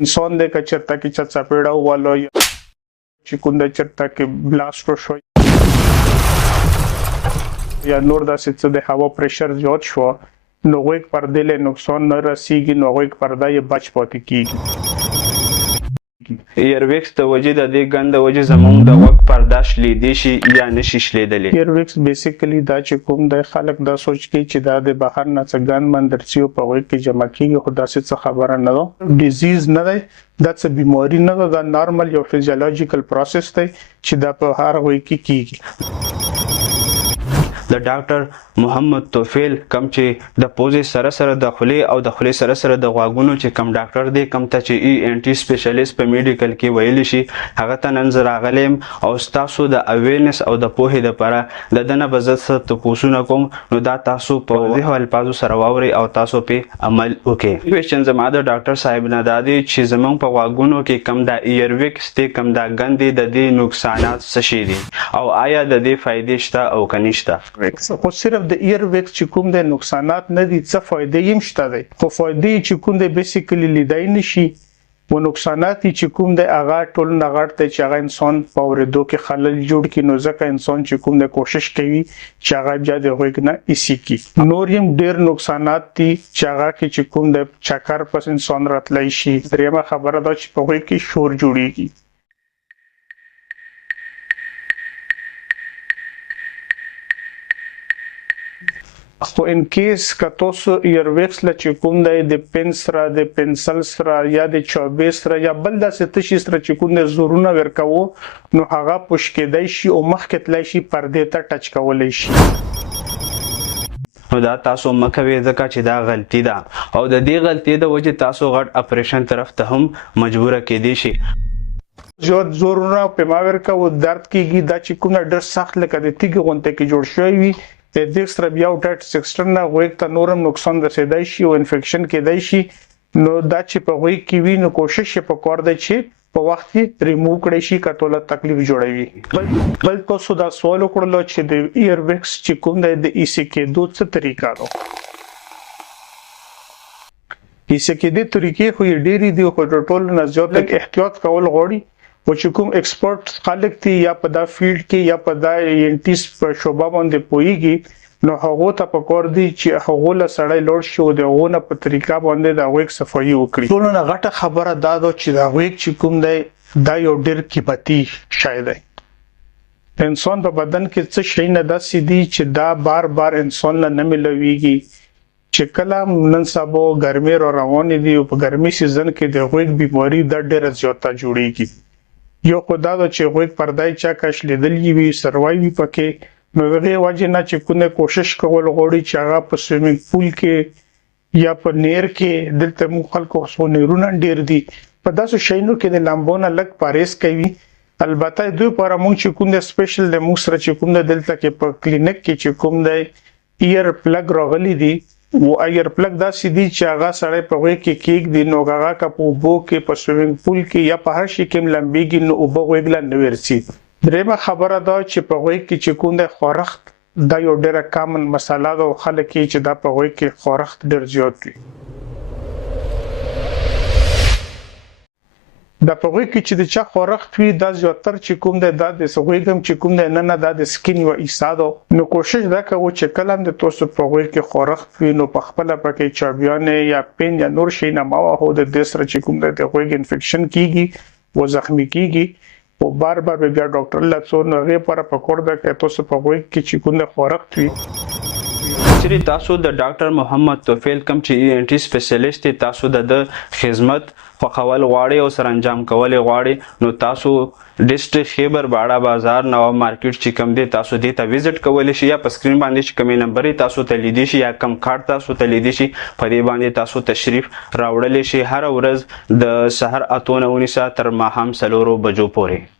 انسان دی که چېرته کې چې څپېړه ووالو چې کوم دی چېرته کې بلاست وشو یا نور داسې څه د هوا پریشر زیات شو نو غوږ پردې له نقصان نه رسیږي نو غوږ پرده یې بچ پاتې کیږي. ایرویکس د وجې د دې ګند د وجې زموږ د غوږ پرده شلیدی شي یا نشي شلیدلی. ایرویکس بیسیکلی دا چې کوم دی خلک دا سوچ کوي چې دا د بهر نه څه ګند مندرسي او په غوږ کې جمع کیږي خو داسې څه خبره نه ده. ډیزیز نه دی دا څه بیماري نه ده دا نارمل یو فزیولوژیکل پروسس دی چې دا په هر غوږ کې کیږي. د ډاکټر محمد توفیل کم چې د پوزې سره سره د خولې او د خولې سره سره د غوږونو چې کم ډاکټر دی کم ته چې ان ټي سپیشلیست په میډیکل کې ویلی شي هغه ته نن زه راغلیم او ستاسو د اویرنس او د پوهې دپاره د ده نه به زه څه تپوسونه کوم نو دا تاسو په واضحو الفاظو سره واورئ او تاسو پې عمل وکړئ. کوېشن زما د ډاکټر صاحب نه دا دی چې زموږ په غوږونو کې کم دا ایرویکس دی کم دا ګند دی د دې نقصانات څه شي دي او آیا د دې فایدې شته او که نشته. خو صرف د ایر ویکس چې کوم د نقصانات نه دي څه فائدې هم شته دی خو فائدې چې کوم د بیسیکلی لیدای نشي و نقصانات چې کوم د هغه ټول نه غټ دی چې هغه انسان په اورېدو کې خلل جوړ کړي نو ځکه انسان چې کوم د کوشش کوي چې هغه بیا د غوږ نه ایسي کړي. نور هم ډېر نقصانات دي چې هغه کې چې کوم د چکر پس انسان راتلی شي. درېیمه خبره دا چې په غوږ کې شور جوړیږي. خو ان کیس که تاسو ایرویکس له چې کوم دی د پن سره د پنسل سره یا د چابې سره یا بل داسې تشي سره چې کوم دی زورونه ورکوو نو هغه پوش کېدی شي او مخکې تللی شي پردې ته ټچ کولی شي. نو دا تاسو مه کوئ ځکه چې دا غلطي ده او د دې غلطۍ د وجې تاسو غټ اپریشن طرف ته هم مجبوره کېدی شي. زیات زورونه په ما ورکوو درد کېږي دا چې کوم ډېر سخت لکه د تیږې غونډې کې جوړ شوی وي د دې سره بیا ډاټ سیسټم نه غوږ ته نورم نقصان رسیدای شي او انفیکشن کېدای شي نو دا چې په غوږ کې وي نو کوشش یې پکار دی چې په وخت کې ریموو کړی شي که ټوله تکلیف جوړوي. بل تاسو دا سوال وکړلو چې د ایرویکس چې کوم دی د ایسي کېدو څه طریقه ده. ایسي کېدې طریقې خو یې ډېرې دي خو د ټولو نه زیات احتیاط کول غواړي و چې کوم ایکسپرټ خلک دي یا په دا فیلډ کې یا په دا انټیس په شوبه باندې پوهیږي نو هغو ته پکار دي چې هغو له سړی لوړ شي او د هغو نه په طریقه باندې د غوږ صفایي وکړي. ټولو نه غټه خبره دا ده چې د غوږ چې کوم دی دا یو ډېر قیمتي شی دی. انسان په بدن کې څه شی نه داسې دي چې دا بار بار انسان له نه میلاویږي چې کله نن سبا ګرمۍ را روانې دي او په ګرمۍ سیزن کې د غوږ بیماري دا ډېره زیاته جوړیږي. یو خو دا ده چې غوږ پردای چا کش لیدلی وي سروای وي پکې نو هغې وجې نه چې کومه کوشش کول غواړي چې هغه په سویمنګ پول کې یا په نیر کې دلته موږ خلکو خو نیرونه ډېر دي په داسې شیانو کې د لامبو نه لږ پرهیز کوي. البته دوی لپاره موږ چې کوم د سپیشل د موږ سره چې کوم د دلته کې په کلینیک کې چې کوم د ایر پلګ راغلی دي و ایر پلګ داسې دي چې هغه سړی په غوږ کې کېږدي نو هغه که په اوبو کې په سویمنګ پول کې یا په هر شي کې هم لمبېږي نو اوبه غوږ له نه ورځي. درېیمه خبره دا چې په غوږ کې چې کوم دی خورښت دا یو ډېره کامن مسله ده او خلک یې چې دا په غوږ کې خورښت ډېر زیات وي. دا په غوږ کې چې د چا خورښت وي دا زیاتر چې کوم دی دا د غوږ هم چې کوم دی نه دا د سکین یوه حصه ده نو کوشش دا کوو چې کله هم د تاسو په غوږ کې خورښت وي نو په خپله پکې چابیانې یا پین یا نور شی نه مه وهو د دې سره چې کوم دی د غوږ انفیکشن کېږي و زخمي کېږي او بار بار به بیا ډاکټر له څو نو هغې لپاره پکار ده که تاسو په غوږ کې چې کوم دی خورښت وي چې تاسو د ډاکټر محمد توفیل کم چې ان ټي سپیشلیست دی تاسو د خدمت خوښول غواړئ او سرانجام کول یې غواړئ نو تاسو ډسټرکټ خیبر باړه بازار نواب مارکیټ چې کوم دی تاسو دې ته وزټ کولی شئ یا په سکرین باندې چې کومې نمبر تاسو ته لیدی شي یا کم کارت تاسو ته لیدی شي په دې باندې تاسو تشریف راوړلی شئ هره ورځ د سهار 8 نه 19 تر ماښام 4 بجو پورې.